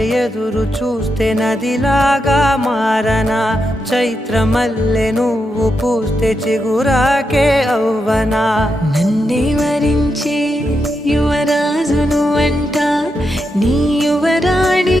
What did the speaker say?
ఎదురు చూస్తే నదిలాగా మారనా, చైత్రమల్లె నువ్వు పూస్తే చిగురాకే అవ్వనా. నన్నే వరించే యువరాజును అంట నీ యువరాణి